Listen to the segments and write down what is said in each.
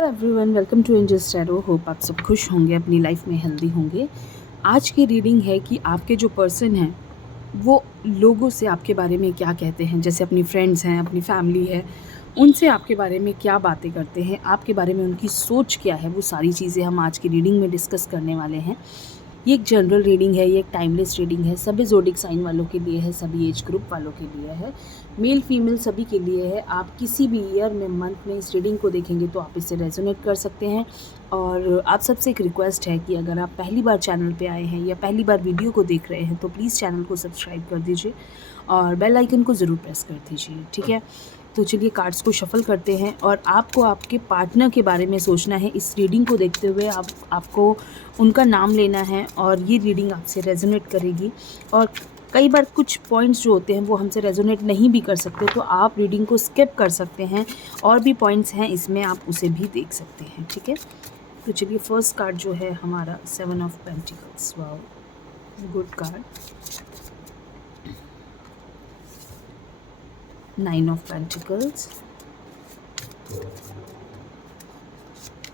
Hello everyone, welcome to Angels Tarot. Hope आप सब खुश होंगे, अपनी लाइफ में हेल्दी होंगे। आज की रीडिंग है कि आपके जो पर्सन हैं वो लोगों से आपके बारे में क्या कहते हैं। जैसे अपनी फ्रेंड्स हैं, अपनी फैमिली है, उनसे आपके बारे में क्या बातें करते हैं, आपके बारे में उनकी सोच क्या है, वो सारी चीज़ें हम आज की रीडिंग में डिस्कस करने वाले हैं। ये एक जनरल रीडिंग है, ये एक टाइमलेस रीडिंग है। सभी ज़ोडिक साइन वालों के लिए है, सभी एज ग्रुप वालों के लिए है, मेल फीमेल सभी के लिए है। आप किसी भी ईयर में, मंथ में इस रीडिंग को देखेंगे तो आप इससे रेजोनेट कर सकते हैं। और आप सबसे एक रिक्वेस्ट है कि अगर आप पहली बार चैनल पे आए हैं या पहली बार वीडियो को देख रहे हैं तो प्लीज़ चैनल को सब्सक्राइब कर दीजिए और बेल आइकन को ज़रूर प्रेस कर दीजिए, ठीक है। तो चलिए कार्ड्स को शफल करते हैं और आपको आपके पार्टनर के बारे में सोचना है। इस रीडिंग को देखते हुए आपको उनका नाम लेना है और ये रीडिंग आपसे रेजोनेट करेगी। और कई बार कुछ पॉइंट्स जो होते हैं वो हमसे रेजोनेट नहीं भी कर सकते, तो आप रीडिंग को स्किप कर सकते हैं। और भी पॉइंट्स हैं इसमें, आप उसे भी देख सकते हैं, ठीक है। तो चलिए फर्स्ट कार्ड जो है हमारा 7 of pentacles. Wow, good card. 9 of pentacles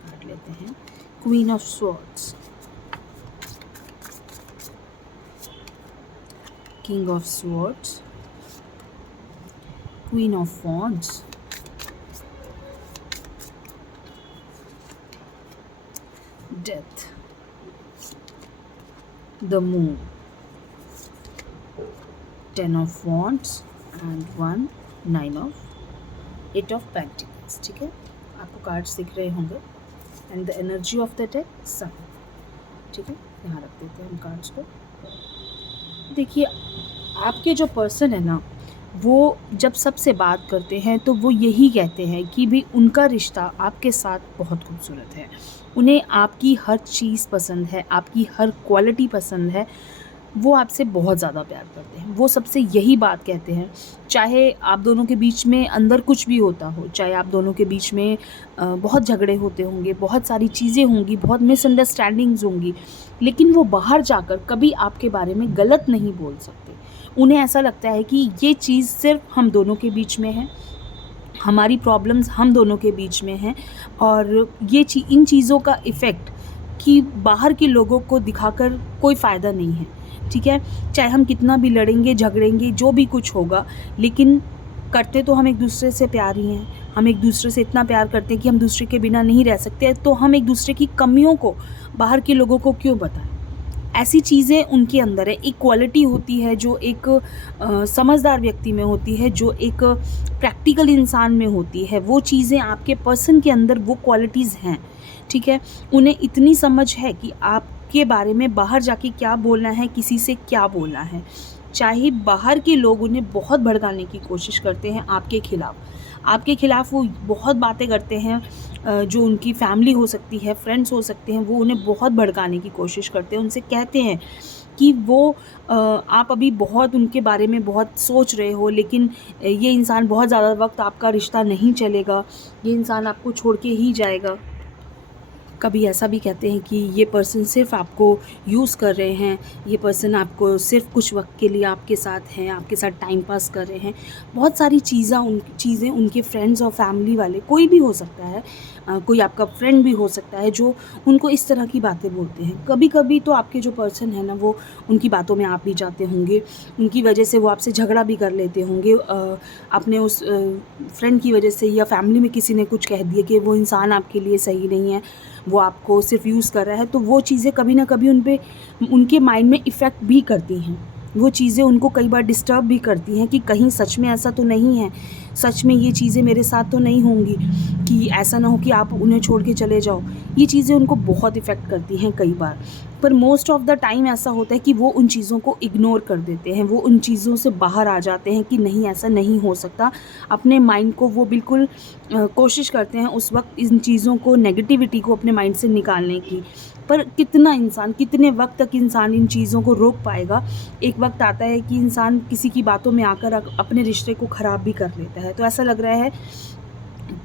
काट लेते हैं। Queen of swords, king of swords, queen of wands, death, the moon, 10 of wands and 1 9 of 8 of pentacles, ठीक है। आपको कार्ड्स दिख रहे होंगे। And the energy of that है सन, ठीक है। यहाँ रख देते हैं हम कार्ड्स को। देखिए, आपके जो पर्सन है ना, वो जब सबसे बात करते हैं तो वो यही कहते हैं कि भी उनका रिश्ता आपके साथ बहुत खूबसूरत है। उन्हें आपकी हर चीज़ पसंद है, आपकी हर क्वालिटी पसंद है। वो आपसे बहुत ज़्यादा प्यार करते हैं। वो सबसे यही बात कहते हैं, चाहे आप दोनों के बीच में अंदर कुछ भी होता हो, चाहे आप दोनों के बीच में बहुत झगड़े होते होंगे, बहुत सारी चीज़ें होंगी, बहुत मिसअंडरस्टैंडिंग्स होंगी, लेकिन वो बाहर जाकर कभी आपके बारे में गलत नहीं बोल सकते। उन्हें ऐसा लगता है कि ये चीज़ सिर्फ हम दोनों के बीच में है, हमारी प्रॉब्लम्स हम दोनों के बीच में हैं। और ये इन चीज़ों का इफ़ेक्ट कि बाहर के लोगों को दिखाकर कोई फ़ायदा नहीं है, ठीक है। चाहे हम कितना भी लड़ेंगे, झगड़ेंगे, जो भी कुछ होगा, लेकिन करते तो हम एक दूसरे से प्यार ही हैं। हम एक दूसरे से इतना प्यार करते हैं कि हम दूसरे के बिना नहीं रह सकते। तो हम एक दूसरे की कमियों को बाहर के लोगों को क्यों बताएं। ऐसी चीज़ें उनके अंदर है। एक क्वालिटी होती है जो एक समझदार व्यक्ति में होती है, जो एक प्रैक्टिकल इंसान में होती है। वो चीज़ें आपके पर्सन के अंदर वो क्वालिटीज़ हैं, ठीक है। उन्हें इतनी समझ है कि आपके बारे में बाहर जाके क्या बोलना है, किसी से क्या बोलना है। चाहे बाहर के लोग उन्हें बहुत भड़काने की कोशिश करते हैं आपके खिलाफ वो बहुत बातें करते हैं। जो उनकी फैमिली हो सकती है, फ्रेंड्स हो सकते हैं, वो उन्हें बहुत भड़काने की कोशिश करते हैं। उनसे कहते हैं कि वो आप अभी बहुत उनके बारे में बहुत सोच रहे हो, लेकिन ये इंसान बहुत ज़्यादा वक्त आपका रिश्ता नहीं चलेगा, ये इंसान आपको छोड़ के ही जाएगा। कभी ऐसा भी कहते हैं कि ये पर्सन सिर्फ आपको यूज़ कर रहे हैं, ये पर्सन आपको सिर्फ कुछ वक्त के लिए आपके साथ हैं, आपके साथ टाइम पास कर रहे हैं। बहुत सारी चीज़ें उनके फ्रेंड्स और फैमिली वाले, कोई भी हो सकता है, कोई आपका फ्रेंड भी हो सकता है जो उनको इस तरह की बातें बोलते हैं। कभी कभी तो आपके जो पर्सन है ना, वो उनकी बातों में आप भी जाते होंगे, उनकी वजह से वो आपसे झगड़ा भी कर लेते होंगे। अपने उस फ्रेंड की वजह से या फैमिली में किसी ने कुछ कह दिया कि वो इंसान आपके लिए सही नहीं है, वो आपको सिर्फ यूज़ कर रहा है, तो वो चीज़ें कभी ना कभी उनके माइंड में इफ़ेक्ट भी करती हैं। वो चीज़ें उनको कई बार डिस्टर्ब भी करती हैं कि कहीं सच में ऐसा तो नहीं है, सच में ये चीज़ें मेरे साथ तो नहीं होंगी, कि ऐसा ना हो कि आप उन्हें छोड़ के चले जाओ। ये चीज़ें उनको बहुत इफ़ेक्ट करती हैं कई बार। पर मोस्ट ऑफ़ द टाइम ऐसा होता है कि वो उन चीज़ों को इग्नोर कर देते हैं, वो उन चीज़ों से बाहर आ जाते हैं कि नहीं, ऐसा नहीं हो सकता। अपने माइंड को वो बिल्कुल कोशिश करते हैं उस वक्त इन चीज़ों को, नेगेटिविटी को अपने माइंड से निकालने की। पर कितने वक्त तक इंसान इन चीज़ों को रोक पाएगा। एक वक्त आता है कि इंसान किसी की बातों में आकर अपने रिश्ते को ख़राब भी कर लेता है। तो ऐसा लग रहा है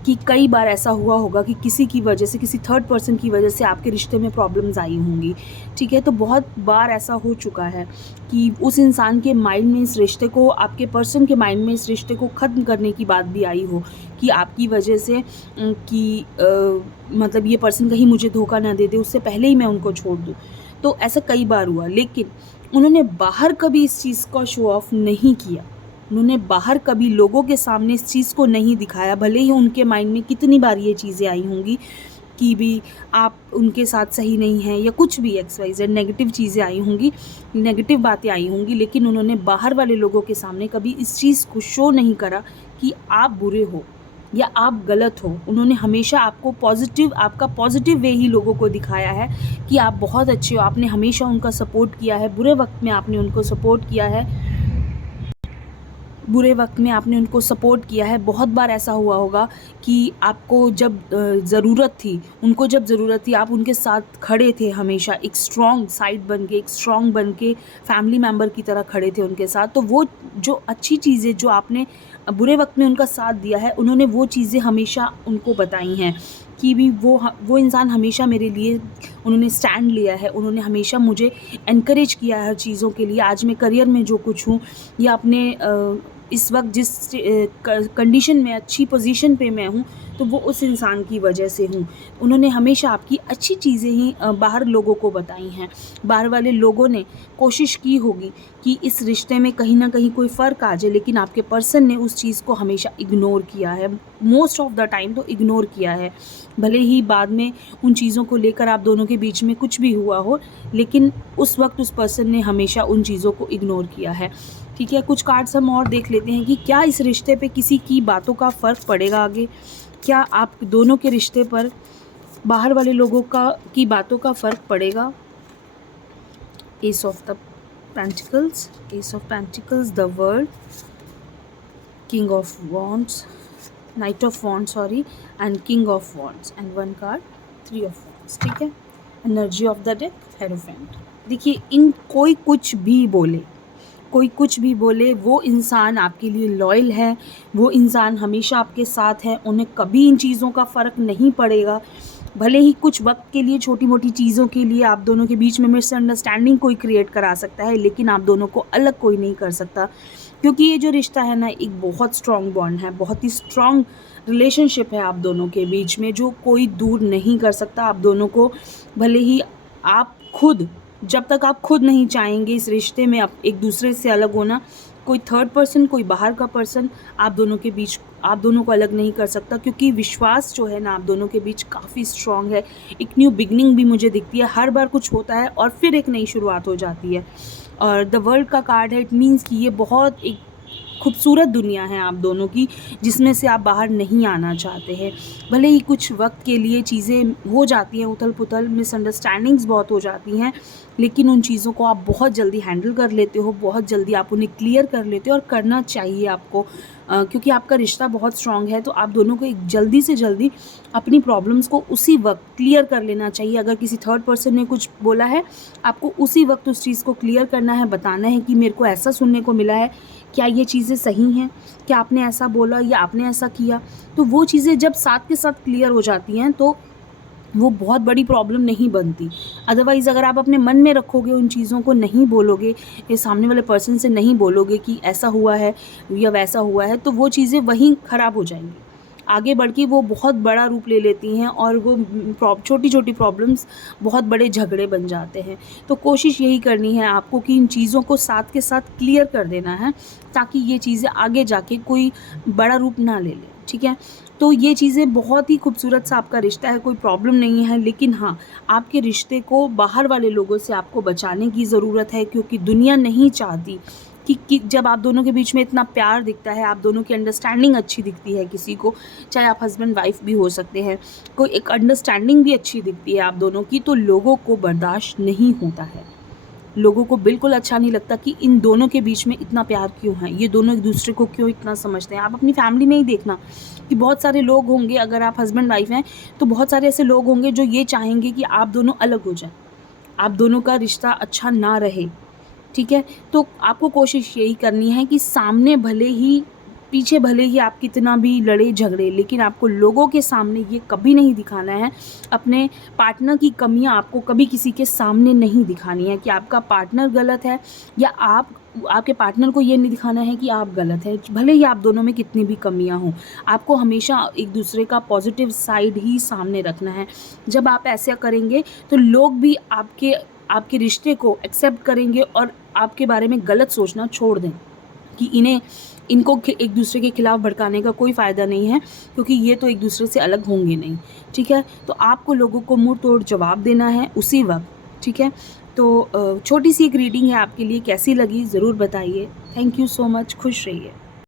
कि कई बार ऐसा हुआ होगा कि किसी की वजह से, किसी थर्ड पर्सन की वजह से आपके रिश्ते में प्रॉब्लम्स आई होंगी, ठीक है। तो बहुत बार ऐसा हो चुका है कि उस इंसान के माइंड में इस रिश्ते को, आपके पर्सन के माइंड में इस रिश्ते को ख़त्म करने की बात भी आई हो कि आपकी वजह से कि मतलब ये पर्सन कहीं मुझे धोखा ना दे दे, उससे पहले ही मैं उनको छोड़ दूँ। तो ऐसा कई बार हुआ, लेकिन उन्होंने बाहर कभी इस चीज़ का शो ऑफ नहीं किया। उन्होंने बाहर कभी लोगों के सामने इस चीज़ को नहीं दिखाया, भले ही उनके माइंड में कितनी बार ये चीज़ें आई होंगी कि भी आप उनके साथ सही नहीं हैं या कुछ भी XYZ नेगेटिव चीज़ें आई होंगी, नेगेटिव बातें आई होंगी, लेकिन उन्होंने बाहर वाले लोगों के सामने कभी इस चीज़ को शो नहीं करा कि आप बुरे हो या आप गलत हो। उन्होंने हमेशा आपको पॉजिटिव, आपका पॉजिटिव वे ही लोगों को दिखाया है कि आप बहुत अच्छे हो। आपने हमेशा उनका सपोर्ट किया है, बुरे वक्त में आपने उनको सपोर्ट किया है, बुरे वक्त में आपने उनको सपोर्ट किया है। बहुत बार ऐसा हुआ होगा कि आपको जब ज़रूरत थी, उनको जब ज़रूरत थी, आप उनके साथ खड़े थे हमेशा, एक स्ट्रॉन्ग साइड बन के, एक स्ट्रॉन्ग बन के फैमिली मेम्बर की तरह खड़े थे उनके साथ। तो वो जो अच्छी चीज़ें जो आपने बुरे वक्त में उनका साथ दिया है, उन्होंने वो चीज़ें हमेशा उनको बताई हैं कि भी वो इंसान हमेशा मेरे लिए उन्होंने स्टैंड लिया है, उन्होंने हमेशा मुझे एनकरेज किया है हर चीज़ों के लिए। आज मैं करियर में जो कुछ हूँ या अपने इस वक्त जिस कंडीशन में, अच्छी पोजीशन पे मैं हूँ, तो वो उस इंसान की वजह से हूँ। उन्होंने हमेशा आपकी अच्छी चीज़ें ही बाहर लोगों को बताई हैं। बाहर वाले लोगों ने कोशिश की होगी कि इस रिश्ते में कहीं ना कहीं कोई फ़र्क आ जाए, लेकिन आपके पर्सन ने उस चीज़ को हमेशा इग्नोर किया है, मोस्ट ऑफ द टाइम तो इग्नोर किया है। भले ही बाद में उन चीज़ों को लेकर आप दोनों के बीच में कुछ भी हुआ हो, लेकिन उस वक्त उस पर्सन ने हमेशा उन चीज़ों को इग्नोर किया है, ठीक है। कुछ कार्ड्स हम और देख लेते हैं कि क्या इस रिश्ते पे किसी की बातों का फ़र्क पड़ेगा आगे। क्या आप दोनों के रिश्ते पर बाहर वाले लोगों की बातों का फ़र्क पड़ेगा। S of the pentacles, S of pentacles, the world, king of wands, night of wands sorry, and king of wands, and one card 3 of wands, ठीक है। Energy of the deck, hierophant. देखिए, इन कोई कुछ भी बोले, कोई कुछ भी बोले, वो इंसान आपके लिए लॉयल है, वो इंसान हमेशा आपके साथ है, उन्हें कभी इन चीज़ों का फ़र्क नहीं पड़ेगा। भले ही कुछ वक्त के लिए, छोटी मोटी चीज़ों के लिए आप दोनों के बीच में मिसअंडरस्टैंडिंग कोई क्रिएट करा सकता है, लेकिन आप दोनों को अलग कोई नहीं कर सकता, क्योंकि ये जो रिश्ता है ना, एक बहुत स्ट्रॉन्ग बॉन्ड है, बहुत ही स्ट्रॉन्ग रिलेशनशिप है आप दोनों के बीच में, जो कोई दूर नहीं कर सकता आप दोनों को। भले ही आप खुद, जब तक आप खुद नहीं चाहेंगे इस रिश्ते में आप एक दूसरे से अलग होना, कोई थर्ड पर्सन, कोई बाहर का पर्सन आप दोनों के बीच, आप दोनों को अलग नहीं कर सकता, क्योंकि विश्वास जो है ना आप दोनों के बीच काफ़ी स्ट्रॉन्ग है। एक न्यू बिगनिंग भी मुझे दिखती है, हर बार कुछ होता है और फिर एक नई शुरुआत हो जाती है। और द वर्ल्ड का कार्ड है, इट मीन्स कि ये बहुत एक खूबसूरत दुनिया है आप दोनों की, जिसमें से आप बाहर नहीं आना चाहते हैं। भले ही कुछ वक्त के लिए चीज़ें हो जाती हैं, उथल पुथल, मिसअंडरस्टैंडिंग्स बहुत हो जाती हैं, लेकिन उन चीज़ों को आप बहुत जल्दी हैंडल कर लेते हो, बहुत जल्दी आप उन्हें क्लियर कर लेते हो, और करना चाहिए आपको, क्योंकि आपका रिश्ता बहुत स्ट्रॉन्ग है। तो आप दोनों को एक जल्दी से जल्दी अपनी प्रॉब्लम्स को उसी वक्त क्लियर कर लेना चाहिए। अगर किसी थर्ड पर्सन ने कुछ बोला है, आपको उसी वक्त उस चीज़ को क्लियर करना है, बताना है कि मेरे को ऐसा सुनने को मिला है, क्या ये चीज़ें सही हैं, क्या आपने ऐसा बोला या आपने ऐसा किया। तो वो चीज़ें जब साथ के साथ क्लियर हो जाती हैं तो वो बहुत बड़ी प्रॉब्लम नहीं बनती। अदरवाइज़ अगर आप अपने मन में रखोगे, उन चीज़ों को नहीं बोलोगे, ये सामने वाले पर्सन से नहीं बोलोगे कि ऐसा हुआ है या वैसा हुआ है, तो वो चीज़ें वहीं ख़राब हो जाएंगी। आगे बढ़ के वो बहुत बड़ा रूप ले लेती हैं और वो छोटी छोटी प्रॉब्लम्स बहुत बड़े झगड़े बन जाते हैं। तो कोशिश यही करनी है आपको कि इन चीज़ों को साथ के साथ क्लियर कर देना है, ताकि ये चीज़ें आगे जाके कोई बड़ा रूप ना ले ले, ठीक है। तो ये चीज़ें, बहुत ही खूबसूरत सा आपका रिश्ता है, कोई प्रॉब्लम नहीं है, लेकिन हाँ, आपके रिश्ते को बाहर वाले लोगों से आपको बचाने की ज़रूरत है, क्योंकि दुनिया नहीं चाहती कि जब आप दोनों के बीच में इतना प्यार दिखता है, आप दोनों की अंडरस्टैंडिंग अच्छी दिखती है किसी को, चाहे आप हस्बैंड वाइफ भी हो सकते हैं, कोई एक अंडरस्टैंडिंग भी अच्छी दिखती है आप दोनों की, तो लोगों को बर्दाश्त नहीं होता है। लोगों को बिल्कुल अच्छा नहीं लगता कि इन दोनों के बीच में इतना प्यार क्यों है, ये दोनों एक दूसरे को क्यों इतना समझते हैं। आप अपनी फैमिली में ही देखना कि बहुत सारे लोग होंगे, अगर आप हस्बैंड वाइफ हैं तो बहुत सारे ऐसे लोग होंगे जो ये चाहेंगे कि आप दोनों अलग हो जाए, आप दोनों का रिश्ता अच्छा ना रहे, ठीक है। तो आपको कोशिश यही करनी है कि सामने भले ही पीछे भले ही आप कितना भी लड़े झगड़े, लेकिन आपको लोगों के सामने ये कभी नहीं दिखाना है, अपने पार्टनर की कमियां आपको कभी किसी के सामने नहीं दिखानी है कि आपका पार्टनर गलत है, या आपके पार्टनर को ये नहीं दिखाना है कि आप गलत है। भले ही आप दोनों में कितनी भी कमियां हों, आपको हमेशा एक दूसरे का पॉजिटिव साइड ही सामने रखना है। जब आप ऐसा करेंगे तो लोग भी आपके रिश्ते को एक्सेप्ट करेंगे और आपके बारे में गलत सोचना छोड़ दें कि इनको एक दूसरे के खिलाफ भड़काने का कोई फ़ायदा नहीं है, क्योंकि ये तो एक दूसरे से अलग होंगे नहीं। ठीक है, तो आपको लोगों को मुंह तोड़ जवाब देना है उसी वक्त। ठीक है, तो छोटी सी एक रीडिंग है आपके लिए, कैसी लगी ज़रूर बताइए। थैंक यू सो मच, खुश रहिए।